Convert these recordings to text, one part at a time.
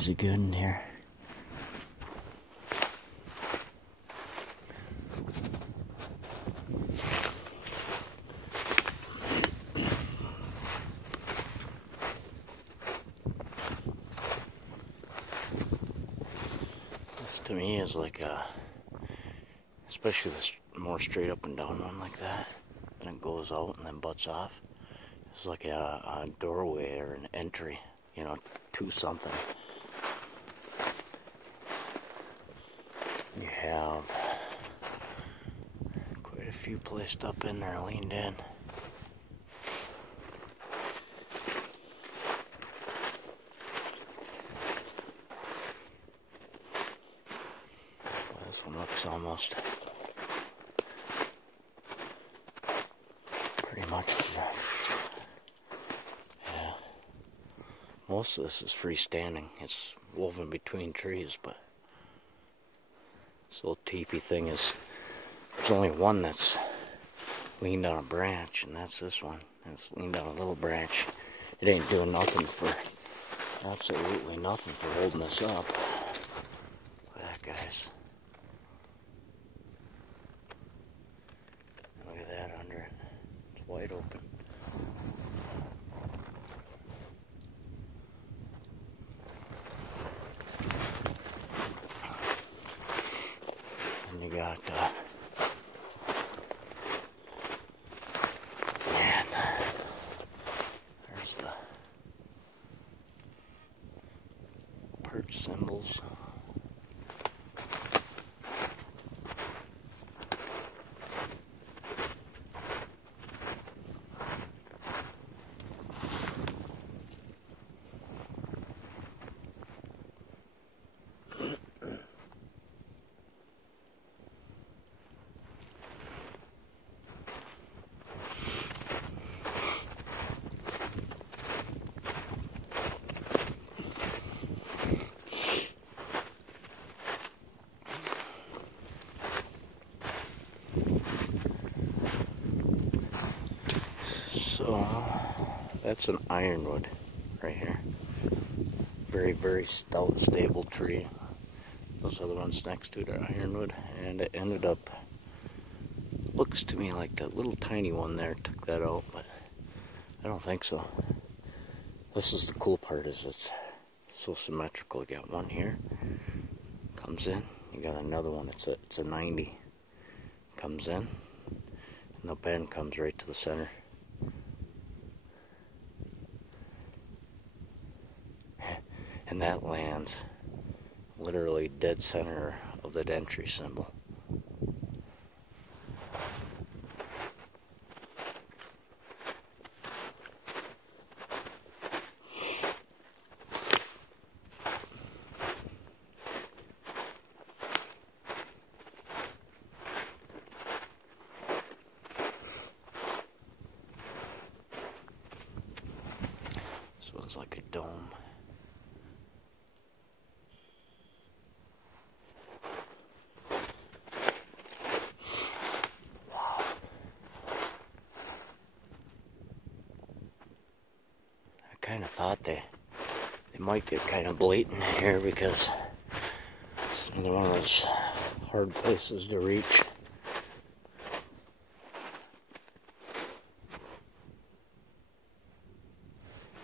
crazy good in here. This to me is like a, especially this more straight up and down one like that, and it goes out and then butts off. It's like a doorway or an entry, you know, to something. You have quite a few placed up in there, leaned in. Well, this one looks almost pretty much, yeah. Most of this is freestanding. It's woven between trees, but this little teepee thing is, there's only one that's leaned on a branch, and that's this one. And it's leaned on a little branch. It ain't doing nothing for, absolutely nothing for holding us up. Look at that, guys. Look at that under it. It's wide open. And you got, man, there's the perch symbols. So, that's an ironwood right here. Very, very stout, stable tree. Those other ones next to it are ironwood, and it ended up, looks to me like that little tiny one there took that out, but I don't think so. This is the cool part, is it's so symmetrical. You got one here, comes in, you got another one, it's a 90, comes in, and the bend comes right to the center. And that lands literally dead center of that entry symbol. This one's like a dome. I kind of thought they might get kind of blatant here, because it's another one of those hard places to reach.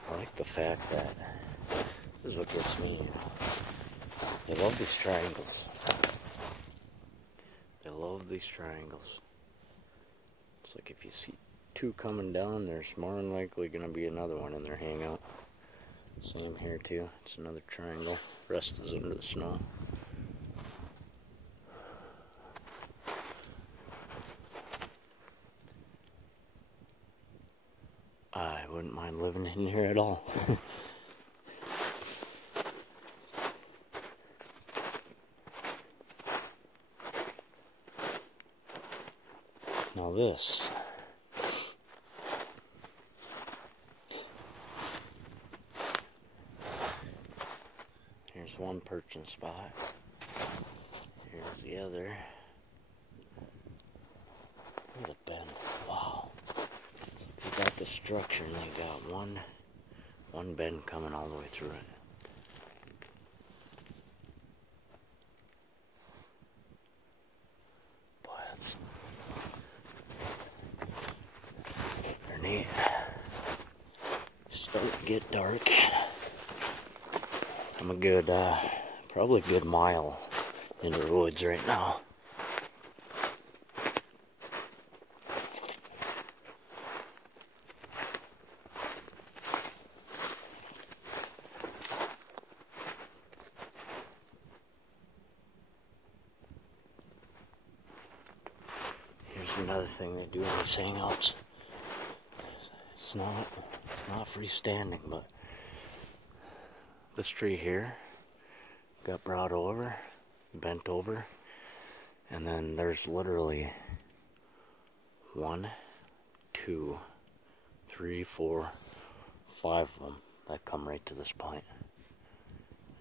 I like the fact that, this is what gets me, they love these triangles. They love these triangles. It's like if you see two coming down, there's more than likely going to be another one in their hangout. Same here too, it's another triangle. Rest is under the snow. I wouldn't mind living in here at all. Now this, here's one perching spot, here's the other. Look at the bend, wow. They got the structure and they got one bend coming all the way through it. neat. Starting to get dark. I'm a good, probably a good mile into the woods right now. Here's another thing they do in these hangouts. It's not freestanding, but this tree here got brought over, bent over, and then there's literally 1, 2, 3, 4, 5 of them that come right to this point.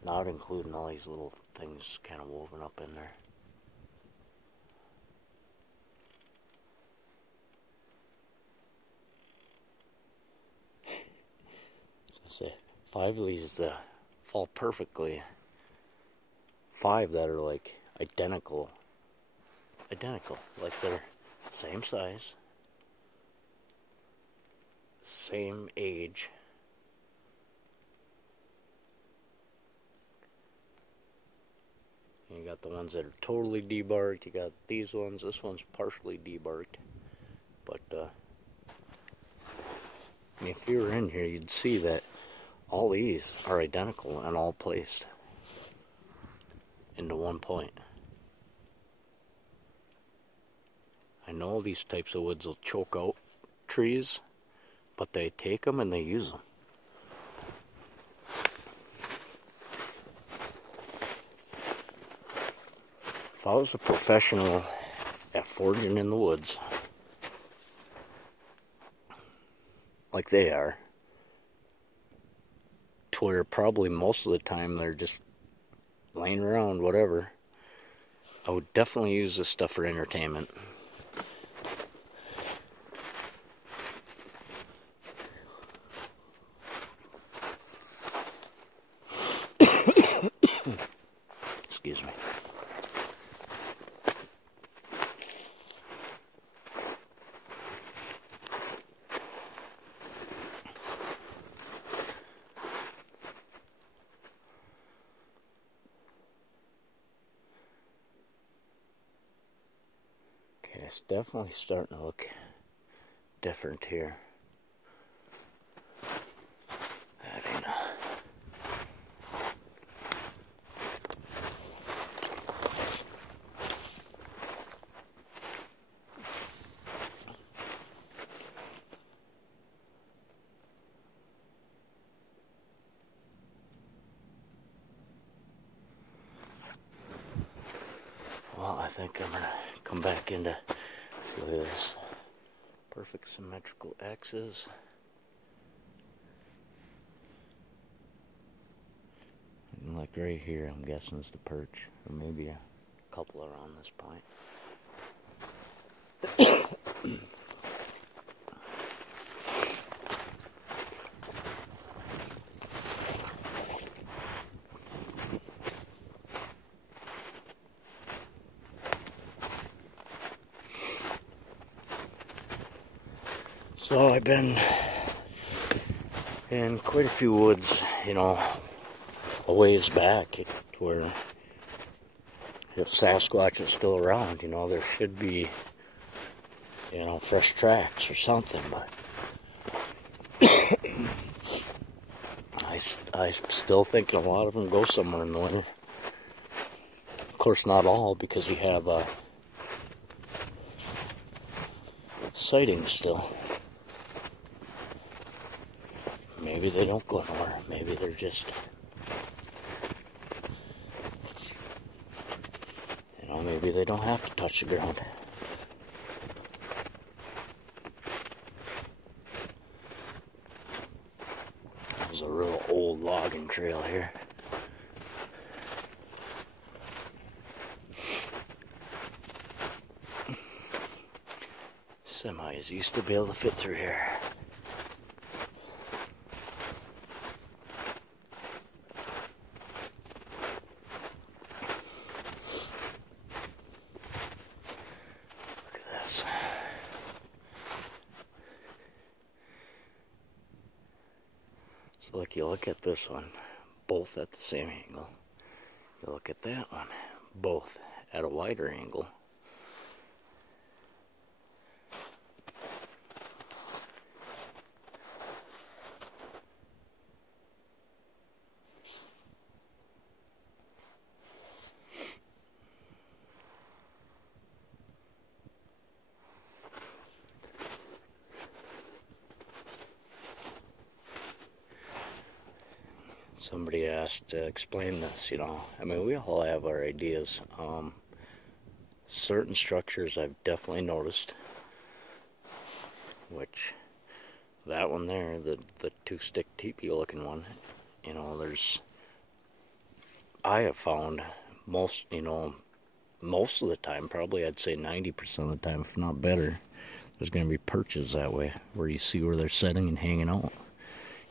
Not including all these little things kind of woven up in there. Say 5 of these fall perfectly. 5 that are like identical, like they're same size, same age. And you got the ones that are totally debarked. You got these ones. This one's partially debarked, but I mean, if you were in here, you'd see that all these are identical and all placed into one point. I know these types of woods will choke out trees, but they take them and they use them. If I was a professional at foraging in the woods, like they are, to where probably most of the time they're just laying around, whatever, I would definitely use this stuff for entertainment. Excuse me. It's definitely starting to look different here. Well, I think I'm gonna come back into, look at this, perfect symmetrical X's. And like right here, I'm guessing is the perch, or maybe a couple around this point. So I've been in quite a few woods, you know, a ways back, to where if Sasquatch is still around, you know, there should be, you know, fresh tracks or something, but I still think a lot of them go somewhere in the winter. Of course, not all, because we have sightings still. Maybe they don't go nowhere. Maybe they're just, you know, maybe they don't have to touch the ground. There's a real old logging trail here. Semis used to be able to fit through here. like you look at this one, both at the same angle. You look at that one, both at a wider angle. Somebody asked to explain this, you know. I mean, we all have our ideas. Certain structures I've definitely noticed, which that one there, the two-stick teepee looking one, you know, I have found most of the time, probably I'd say 90% of the time, if not better, there's going to be perches that way, where you see where they're setting and hanging out.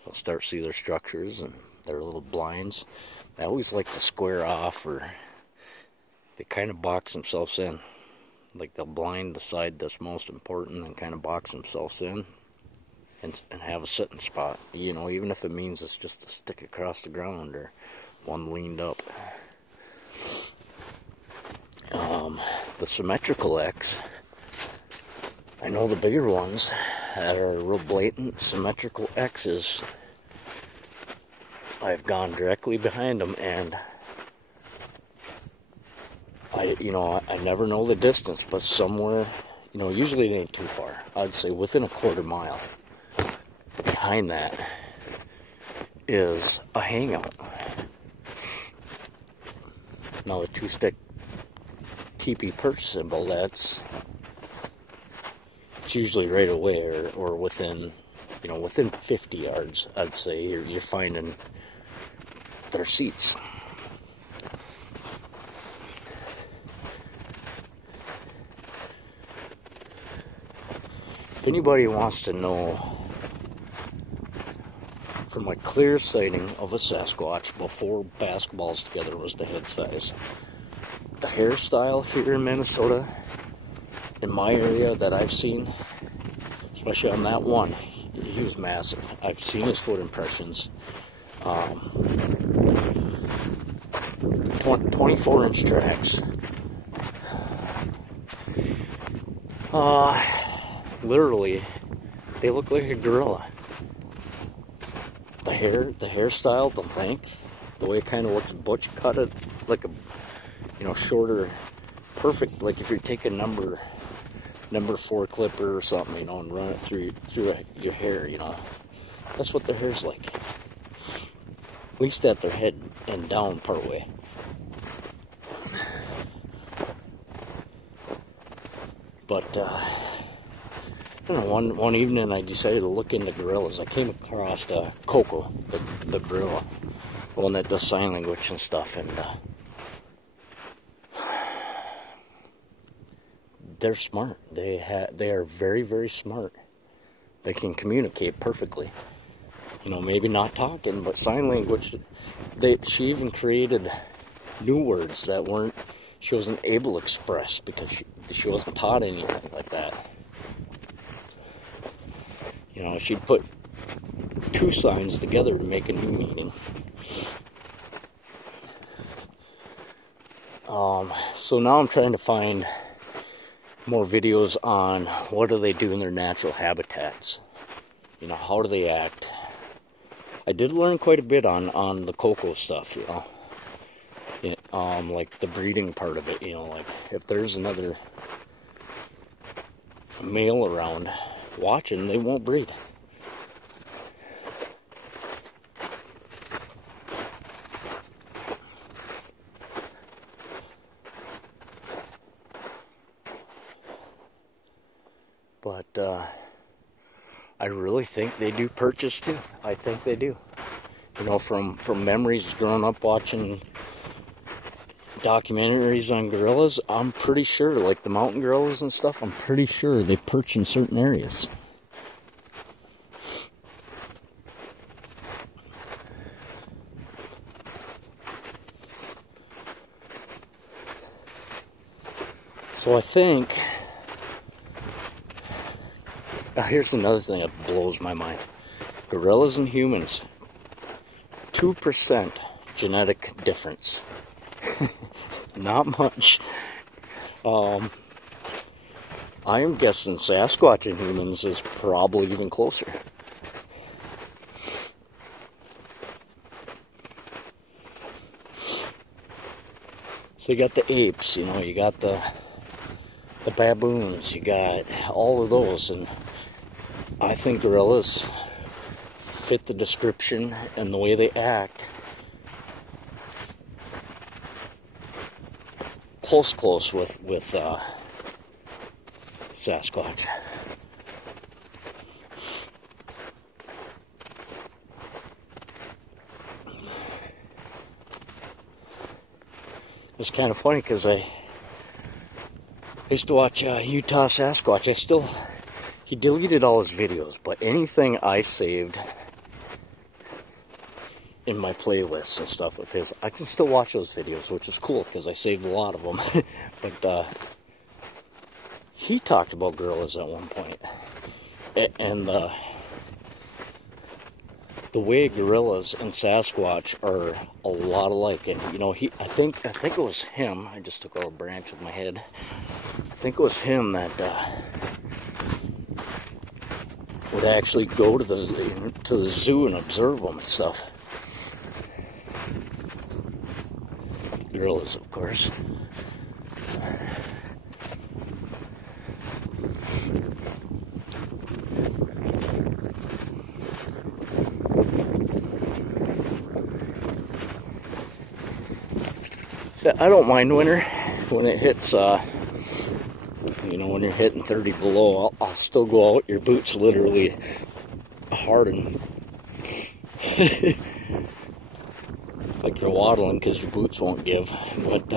You'll start to see their structures and their little blinds. They always like to square off, or they kind of box themselves in. Like they'll blind the side that's most important and kind of box themselves in and have a sitting spot. You know, even if it means it's just a stick across the ground or one leaned up. The symmetrical X, I know the bigger ones that are real blatant symmetrical X's, I've gone directly behind them, and I never know the distance, but somewhere, you know, usually it ain't too far. I'd say within a quarter mile. Behind that is a hangout. Now the two-stick teepee perch symbol, it's usually right away, or within, you know, within 50 yards, I'd say, you're finding their seats. If anybody wants to know from my clear sighting of a Sasquatch before basketballs together was the head size, the hairstyle here in Minnesota, in my area that I've seen, especially on that one, he was massive. I've seen his foot impressions. 24-inch tracks. Literally, they look like a gorilla. The hairstyle, the length, the way it kind of looks butch cut it, like a, you know, shorter, perfect, like if you're taking number 4 clipper or something, you know, and run it through your hair, you know. That's what their hair's like. At least at their head and down part way. But I don't know, one evening I decided to look into gorillas. I came across Coco, the gorilla, the one that does sign language and stuff, and they're smart. They are very, very smart. They can communicate perfectly. You know, maybe not talking, but sign language. She even created new words that she wasn't able to express because she wasn't taught anything like that. You know, she'd put two signs together to make a new meaning. So now I'm trying to find more videos on what do they do in their natural habitats. You know, how do they act? I did learn quite a bit on the Coco stuff, you know. Like the breeding part of it, you know, like if there's another male around watching, they won't breed. But I really think they do perches too. I think they do. You know, from memories growing up watching documentaries on gorillas, I'm pretty sure, like the mountain gorillas and stuff, I'm pretty sure they perch in certain areas. So I think, here's another thing that blows my mind. Gorillas and humans 2% genetic difference. Not much. I am guessing Sasquatch and humans is probably even closer. So you got the apes, you know, you got the baboons, you got all of those, and I think gorillas fit the description and the way they act close with Sasquatch. It's kind of funny because I used to watch Utah Sasquatch. He deleted all his videos, but anything I saved in my playlists and stuff of his, I can still watch those videos, which is cool because I saved a lot of them. But he talked about gorillas at one point, and the way gorillas and Sasquatch are a lot alike. And you know, I think it was him. I just took out a branch with my head. I think it was him that would actually go to the zoo and observe them and stuff. Gorillas, of course. I don't mind winter when it hits, you know, when you're hitting 30 below. I'll still go out. Your boots literally harden. It's like you're waddling because your boots won't give. But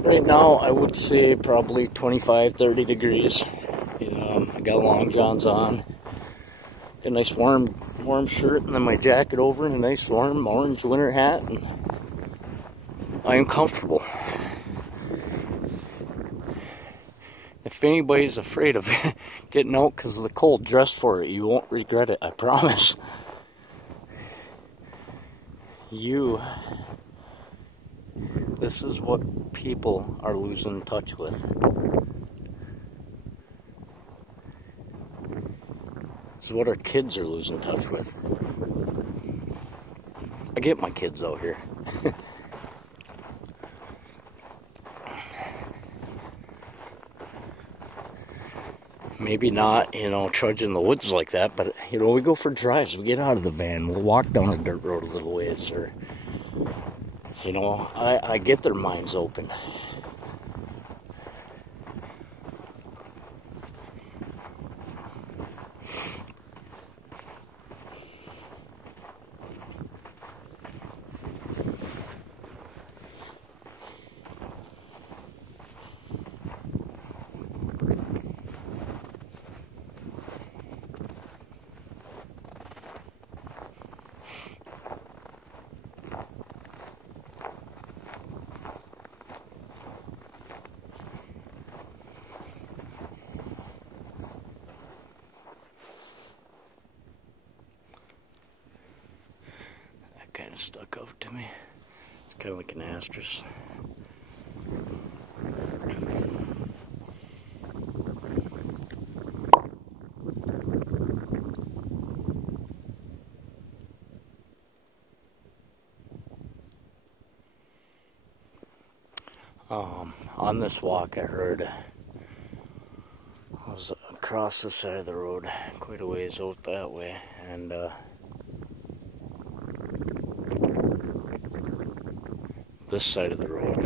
right now, I would say probably 25, 30 degrees. You know, I got long johns on. Got a nice warm shirt, and then my jacket over, and a nice warm orange winter hat, and I am comfortable. If anybody's afraid of getting out because of the cold, dress for it. You won't regret it, I promise. This is what people are losing touch with. This is what our kids are losing touch with. I get my kids out here. Maybe not, you know, trudging the woods like that, but, you know, we go for drives. We get out of the van. We'll walk down a dirt road a little ways, or, you know, I get their minds open. Kind of stuck out to me. It's kind of like an asterisk. On this walk, I heard I was across the side of the road, quite a ways out that way, and this side of the road,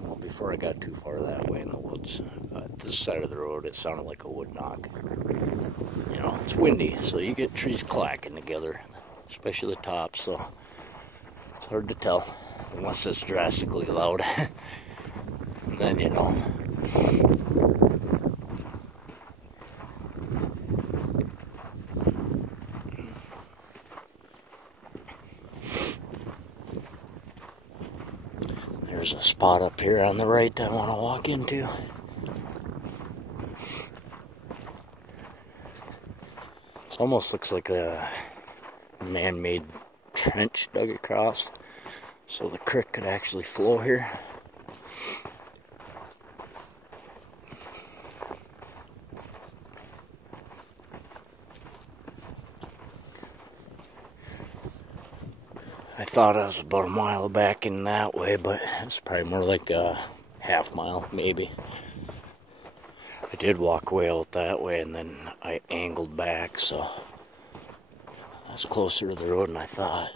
well, before I got too far that way in the woods, this side of the road, it sounded like a wood knock. You know, it's windy, so you get trees clacking together, especially the tops, so it's hard to tell, unless it's drastically loud. And then, you know, there's a spot up here on the right I want to walk into. almost looks like a man-made trench dug across, so the creek could actually flow here. I thought I was about a mile back in that way, but it's probably more like a half mile, maybe. I did walk way out that way, and then I angled back, so that's closer to the road than I thought.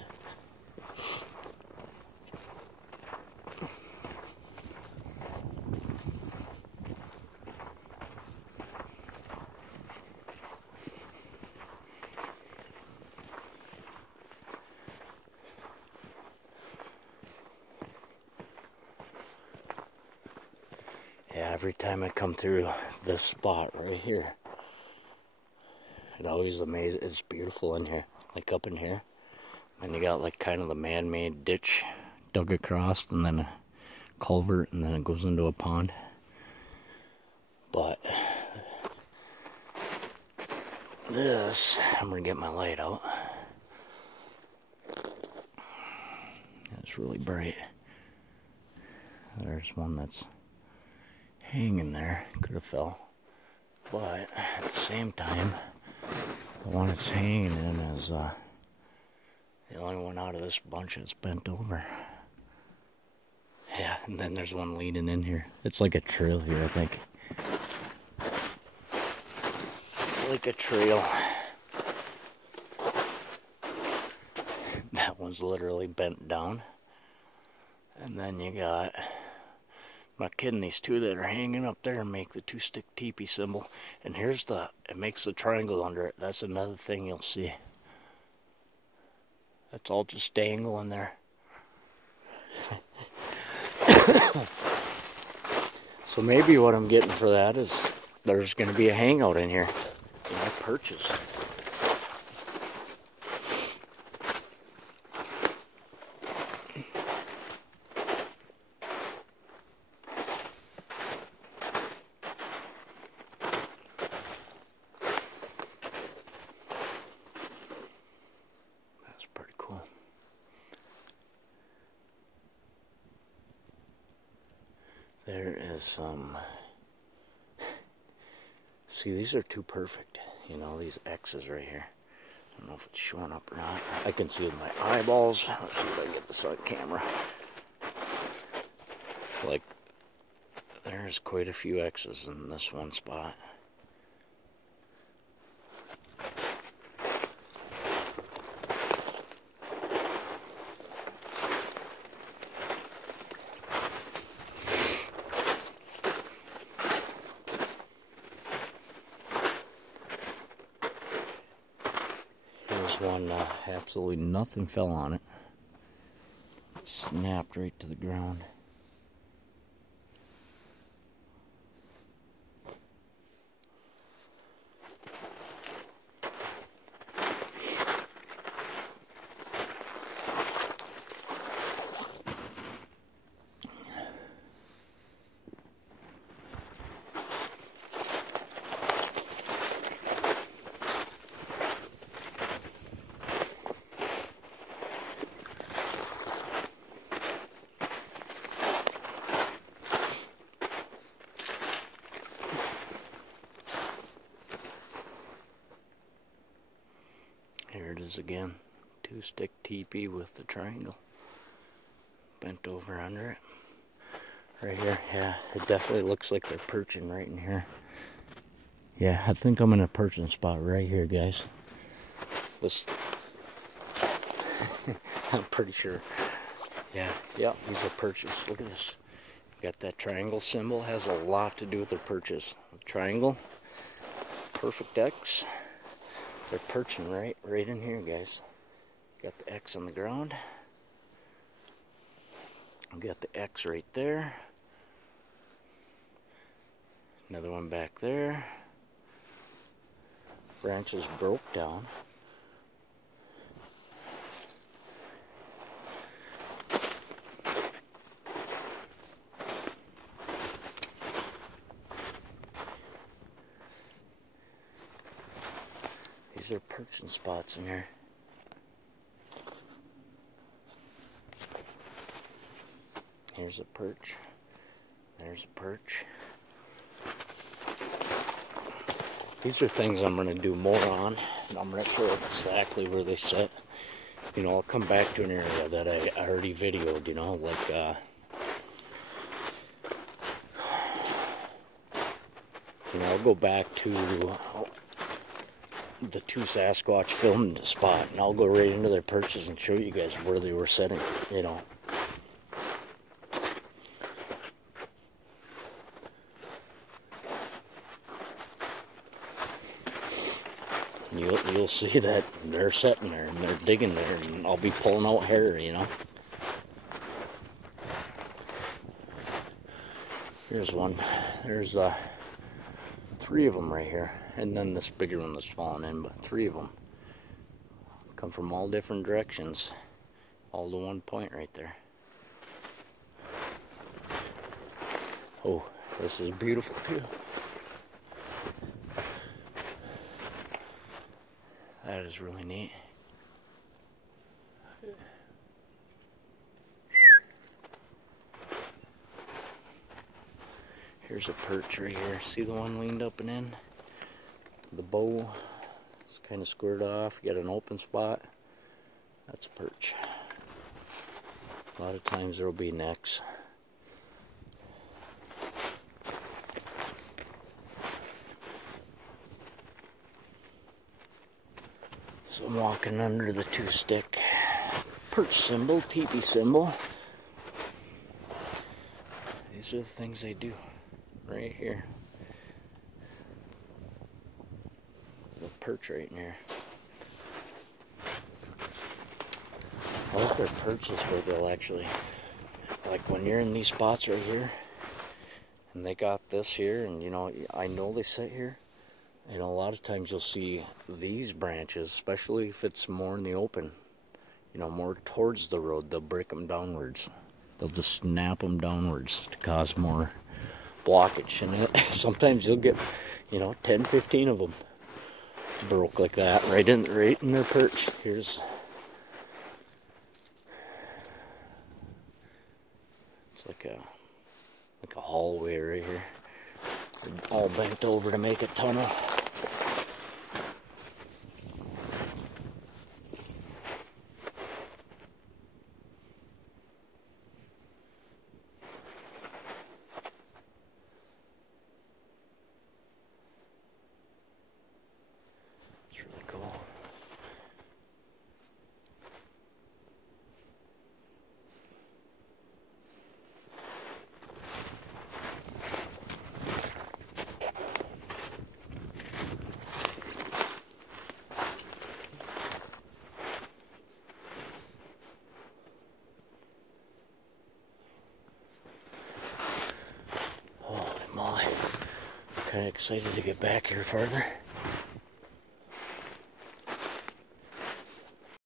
Yeah, every time I come through this spot right here, it always amazes. It's beautiful in here, like up in here. And you got like kind of the man-made ditch dug across, and then a culvert, and then it goes into a pond. But this, I'm gonna get my light out. It's really bright. There's one that's hanging there, could have fell, but at the same time, the one that's hanging in is the only one out of this bunch that's bent over. Yeah, and then there's one leading in here. It's like a trail here, I think. It's like a trail. That one's literally bent down. And then you got, I'm not kidding, these two that are hanging up there make the 2-stick teepee symbol. And here's it makes the triangle under it. That's another thing you'll see. That's all just dangling there. So maybe what I'm getting for that is there's going to be a hangout in here. You know, perches. That's pretty cool. There is some, see, these are too perfect, you know, these X's right here. I don't know if it's showing up or not. I can see with my eyeballs. Let's see if I can get this on camera. Like, there's quite a few X's in this one spot. One, absolutely nothing fell on it. Snapped right to the ground. Here it is again, 2-stick teepee with the triangle bent over under it. Right here, yeah, it definitely looks like they're perching right in here. Yeah, I think I'm in a perching spot right here, guys. This, I'm pretty sure. Yeah, these are perches. Look at this. Got that triangle symbol, has a lot to do with the perches. The triangle, perfect X. They're perching right in here, guys. Got the X on the ground. Got the X right there. Another one back there. Branches broke down. These are perching spots in here. Here's a perch. There's a perch. These are things I'm going to do more on. And I'm going to show exactly where they sit. You know, I'll come back to an area that I already videoed, you know, like, you know, I'll go back to the 2 Sasquatch filmed spot, and I'll go right into their perches and show you guys where they were sitting, you know. You'll see that they're sitting there and they're digging there, and I'll be pulling out hair, you know. Here's one. There's 3 of them right here, and then this bigger one that's falling in, but 3 of them come from all different directions, all to one point right there. Oh, this is beautiful too. That is really neat. Here's a perch right here. See the one leaned up and in? The bow is kind of squared off. You got an open spot. That's a perch. A lot of times there will be necks. So I'm walking under the 2-stick perch symbol, teepee symbol. These are the things they do right here. The perch right in here. I like their perches where they'll actually, like when you're in these spots right here, and they got this here, and you know, I know they sit here. You know, a lot of times you'll see these branches, especially if it's more in the open, you know, more towards the road, they'll break them downwards. They'll just snap them downwards to cause more blockage. And sometimes you'll get, you know, 10, 15 of them broke like that, right in their perch. It's like a hallway right here. They're all bent over to make a tunnel. It's really cool. Kind of excited to get back here farther.